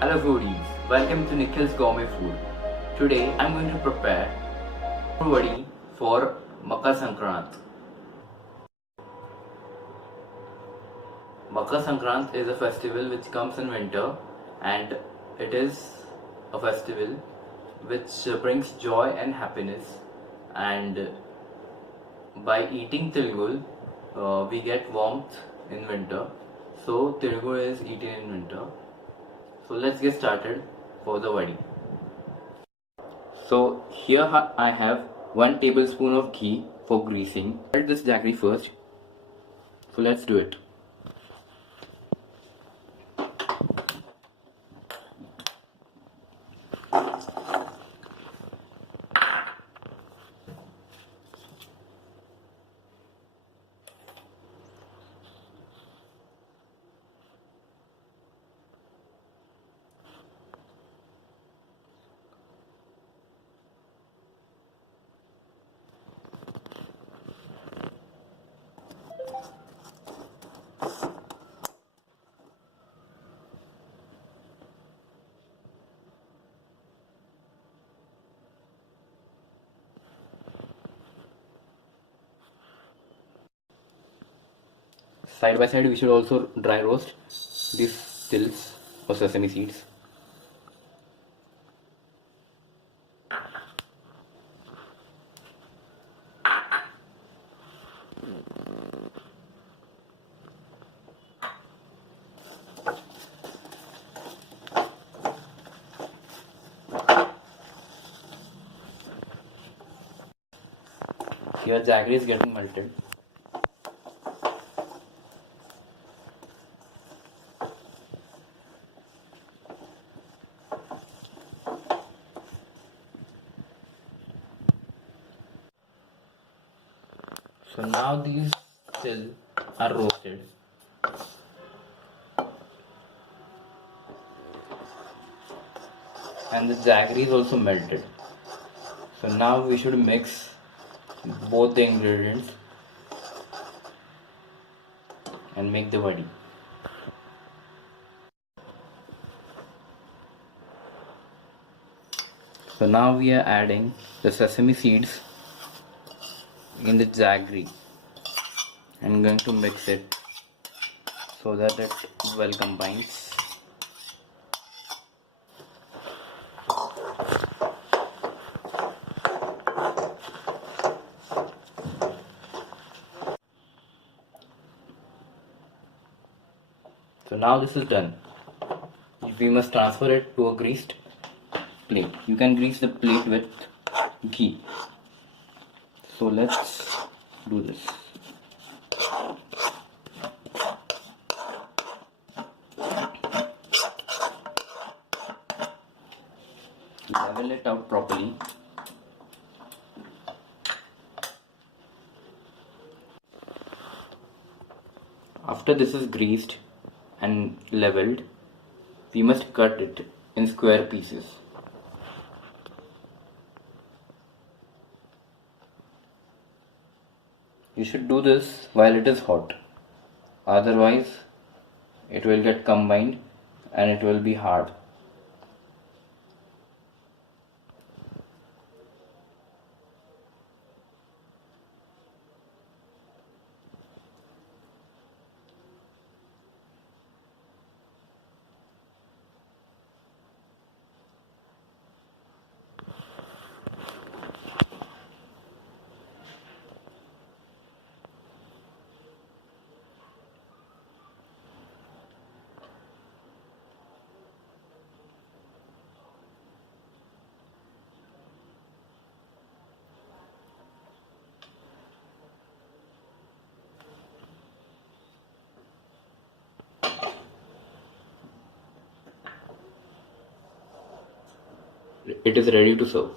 Hello foodies, welcome to Nikhil's Gourmet Food. Today I'm going to prepare Til Gul Vadi for Makar Sankrant. Makar Sankrant is a festival which comes in winter, and it is a festival which brings joy and happiness, and by eating Til Gul we get warmth in winter. So Til Gul is eaten in winter. So let's get started for the vadi. So here I have 1 tablespoon of ghee for greasing. Melt this jaggery first. So let's do it. Side by side we should also dry roast these tils or sesame seeds. Here jaggery is getting melted. So now these till are roasted. And the jaggery is also melted. So now we should mix both the ingredients and make the vadi. So now we are adding the sesame seeds in the jaggery. I'm going to mix it so that it well combines. So now this is done. We must transfer it to a greased plate. You can grease the plate with ghee. So let's do this. Level it out properly. After this is greased and leveled, we must cut it in square pieces. You should do this while it is hot, otherwise it will get combined and it will be hard. It is ready to serve.